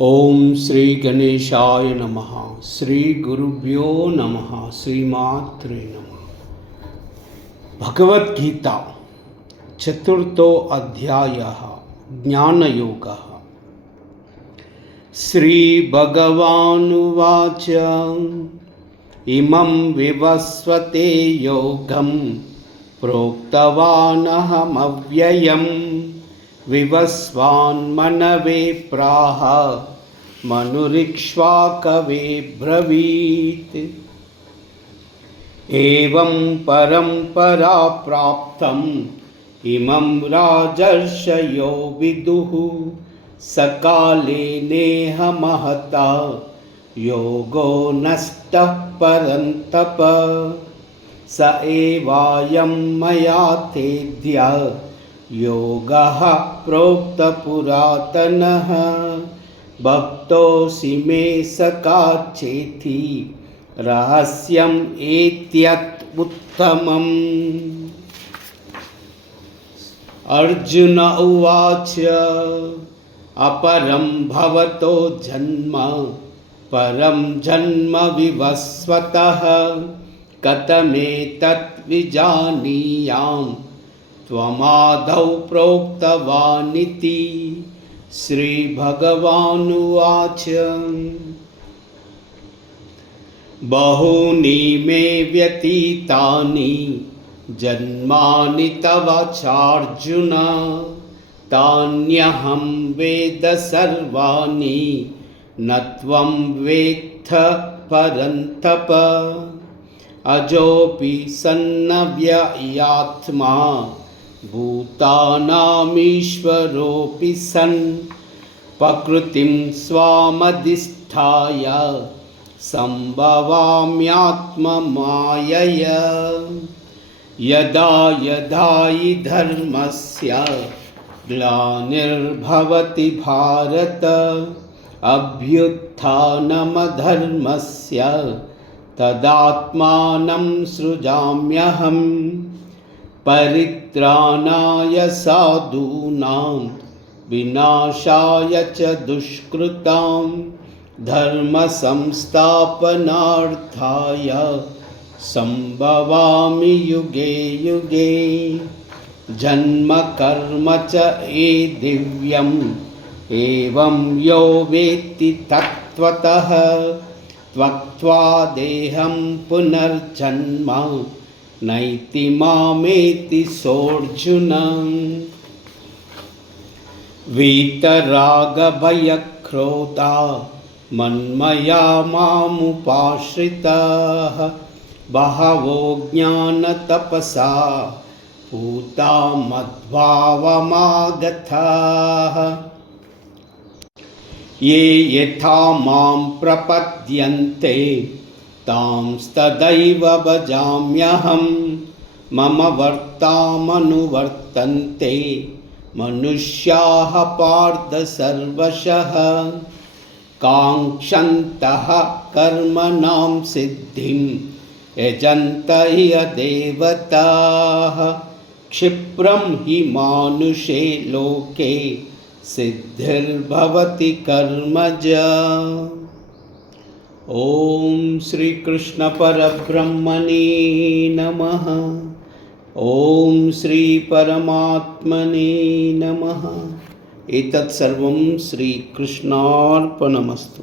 ओम श्री गणेशाय नमः। श्री गुरुभ्यो नमः। श्रीमात्रे नमः। भगवद्गीता चतुर्थो अध्यायः ज्ञानयोगः। श्री भगवानुवाच इमं विवस्वते योगं प्रोक्तवानहमव्ययम् विवस्वान्मनवे प्राह मनुरिक्ष्वाकवे ब्रवीत्। एवं परम्परा प्राप्तम् इमं राजर्षयो विदुः सकाले नेह महता योगो नष्टः परन्तप। स एवायं मया तेद्य योगः प्रोक्तपुरातनः भक्तोऽसि मे सखा चेति रहस्यम् एतत् उत्तमम्। अर्जुन उवाच अपरं भवतो जन्म परं जन्म विवस्वतः कथमेतत् विजानीयाम् त्वमादौ प्रोक्तवानिति। श्रीभगवानुवाच बहूनि मे व्यतीतानि जन्मानि तव चार्जुन तान्यहं वेद सर्वाणि न त्वं वेत्थ परन्तप। अजोऽपि सन्नव्ययात्मा भूतानामीश्वरोऽपि सन् प्रकृतिं स्वामधिष्ठाय सम्भवाम्यात्ममायया। यदा यदा हि धर्मस्य ग्लानिर्भवति भारत अभ्युत्थानमधर्मस्य तदात्मानं सृजाम्यहम्। परित्राणाय साधूनां विनाशाय च दुष्कृतां धर्मसंस्थापनार्थाय सम्भवामि युगे युगे। जन्म कर्म च ये दिव्यम् एवं यो वेत्ति तत्त्वतः त्यक्त्वा देहं पुनर्जन्म नैति मामेति सोऽर्जुन। वीतरागभयक्रोधा मन्मया मामुपाश्रिताः बहवो ज्ञानतपसा पूता मद्भावमागताः। ये यथा मां प्रपद्यन्ते तांस्तदैव भजाम्यहं। मम वर्त्तामनुवर्तन्ते मनुष्याः पार्थ सर्वशः काङ्क्षन्तः कर्मणां सिद्धिं यजन्त इह देवताः। क्षिप्रं हि मानुषे लोके सिद्धिर्भवति कर्मजा। ओम श्री कृष्ण परब्रह्मणे नमः। ओम श्री परमात्मने नमः। एतत् सर्वं श्री कृष्णार्पणमस्तु।